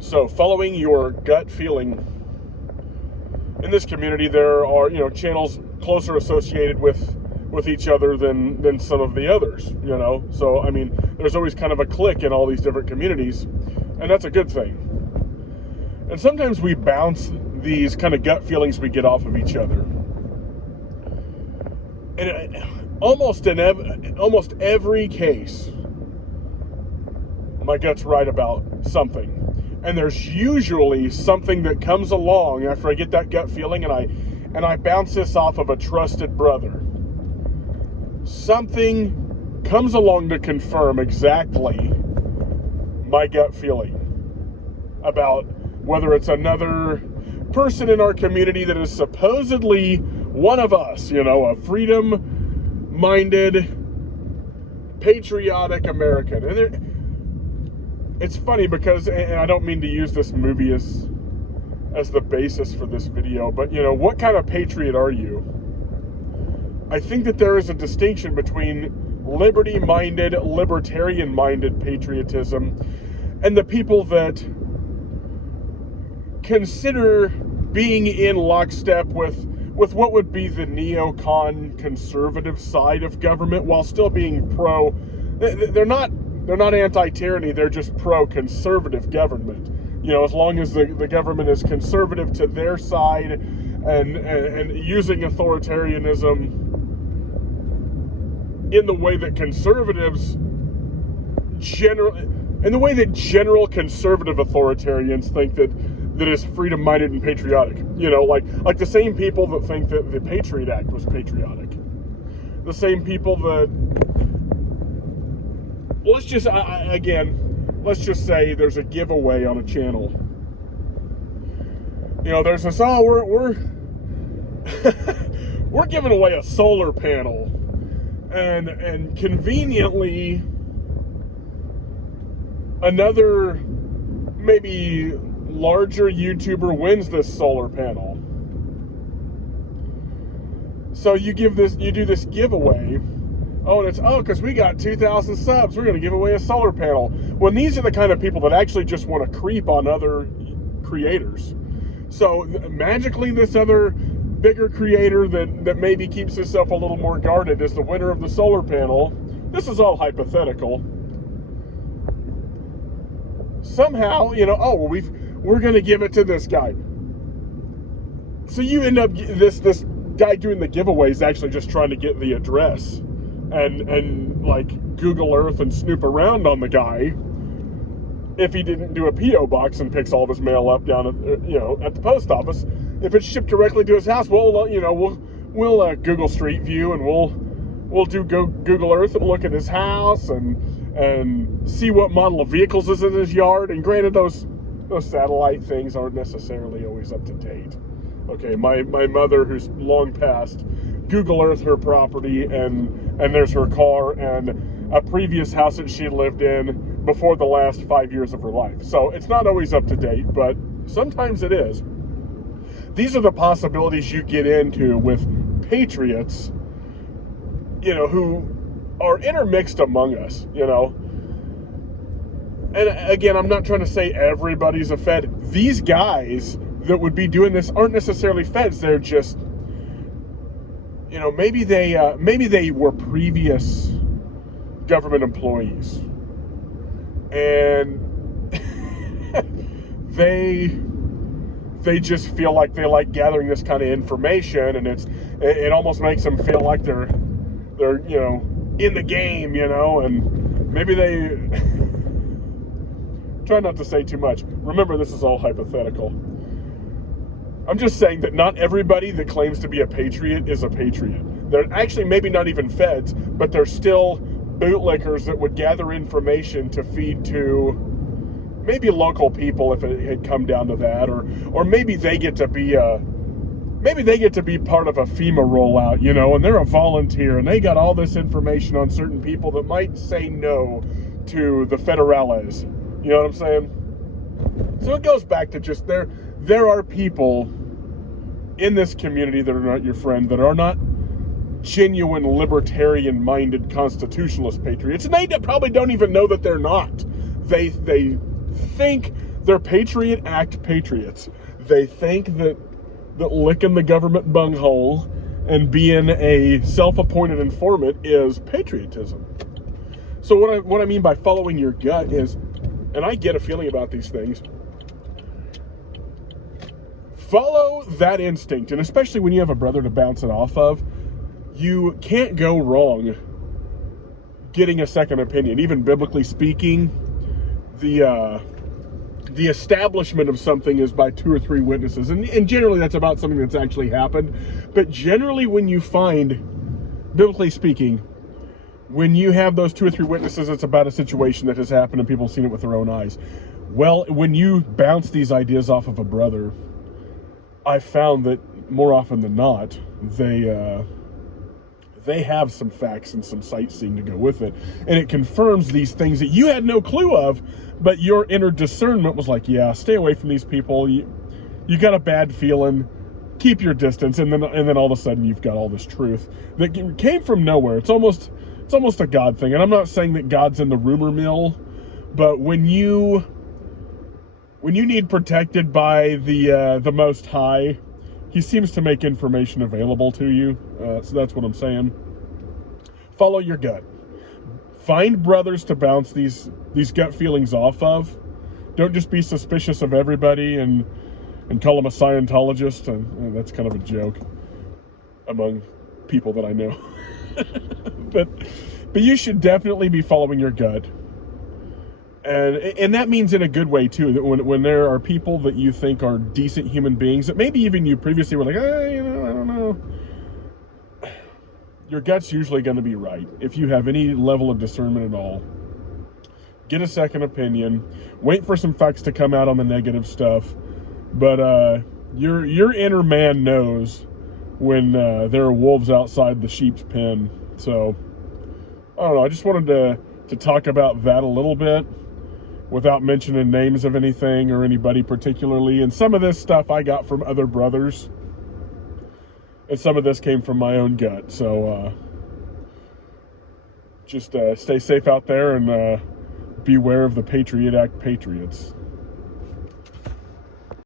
So following your gut feeling. In this community, there are, channels closer associated with each other than some of the others, So, I mean, there's always kind of a clique in all these different communities, and that's a good thing. And sometimes we bounce these kind of gut feelings we get off of each other. And almost every case, my gut's right about something. And there's usually something that comes along after I get that gut feeling and I bounce this off of a trusted brother. Something comes along to confirm exactly my gut feeling about whether it's another person in our community that is supposedly one of us, a freedom-minded, patriotic American. And it's funny because, and I don't mean to use this movie as the basis for this video, but what kind of patriot are you? I think that there is a distinction between liberty-minded, libertarian-minded patriotism and the people that consider being in lockstep with what would be the neocon conservative side of government while still being pro. They're not anti-tyranny, they're just pro-conservative government. As long as the government is conservative to their side and using authoritarianism in the way that general conservative authoritarians think that is freedom-minded and patriotic. Like the same people that think that the Patriot Act was patriotic. The same people that let's just say there's a giveaway on a channel. There's this, we're we're giving away a solar panel, and conveniently another maybe larger YouTuber wins this solar panel. So you do this giveaway. Oh, and it's, because we got 2,000 subs, we're going to give away a solar panel. When these are the kind of people that actually just want to creep on other creators. So magically this other bigger creator that maybe keeps himself a little more guarded is the winner of the solar panel. This is all hypothetical. Somehow, we're going to give it to this guy. So you end up, this guy doing the giveaway is actually just trying to get the address. And like Google Earth and snoop around on the guy if he didn't do a P.O. box and picks all of his mail up down at, at the post office. If it's shipped directly to his house, we'll Google Street View and we'll do Google Earth and look at his house and see what model of vehicles is in his yard. And granted, those satellite things aren't necessarily always up to date. Okay, my mother, who's long passed, Google Earth her property and there's her car and a previous house that she lived in before the last 5 years of her life. So it's not always up to date, but sometimes it is. These are the possibilities you get into with patriots, who are intermixed among us, And again, I'm not trying to say everybody's a Fed. These guys that would be doing this aren't necessarily Feds. They're just, maybe they were previous government employees, and they just feel like they like gathering this kind of information, and it almost makes them feel like they're in the game, and maybe they try not to say too much. Remember, this is all hypothetical. I'm just saying that not everybody that claims to be a patriot is a patriot. They're actually maybe not even Feds, but they're still bootlickers that would gather information to feed to maybe local people if it had come down to that, or maybe they get to be part of a FEMA rollout, and they're a volunteer and they got all this information on certain people that might say no to the federales. You know what I'm saying? So it goes back to just there are people in this community that are not your friend, that are not genuine libertarian-minded constitutionalist patriots, and they probably don't even know that they're not. They think They're Patriot Act patriots. They think that licking the government bunghole and being a self-appointed informant is patriotism. So what I mean by following your gut is, and I get a feeling about these things, follow that instinct, and especially when you have a brother to bounce it off of, you can't go wrong getting a second opinion. Even biblically speaking, the establishment of something is by 2 or 3 witnesses, and generally that's about something that's actually happened. But generally, when you find, biblically speaking, when you have those 2 or 3 witnesses, it's about a situation that has happened and people have seen it with their own eyes. Well, when you bounce these ideas off of a brother, I've found that more often than not, they have some facts and some sightseeing to go with it. And it confirms these things that you had no clue of, but your inner discernment was like, yeah, stay away from these people. You got a bad feeling, keep your distance. And then all of a sudden you've got all this truth that came from nowhere. It's almost a God thing. And I'm not saying that God's in the rumor mill, but when you need protected by the Most High, He seems to make information available to you. So that's what I'm saying. Follow your gut. Find brothers to bounce these gut feelings off of. Don't just be suspicious of everybody and call them a Scientologist. And that's kind of a joke among people that I know. but you should definitely be following your gut. And that means in a good way too, that when there are people that you think are decent human beings, that maybe even you previously were like, I don't know. Your gut's usually going to be right. If you have any level of discernment at all, get a second opinion, wait for some facts to come out on the negative stuff. But your inner man knows when there are wolves outside the sheep's pen. So I don't know. I just wanted to talk about that a little bit, without mentioning names of anything or anybody particularly. And some of this stuff I got from other brothers, and some of this came from my own gut. So just stay safe out there and beware of the Patriot Act patriots.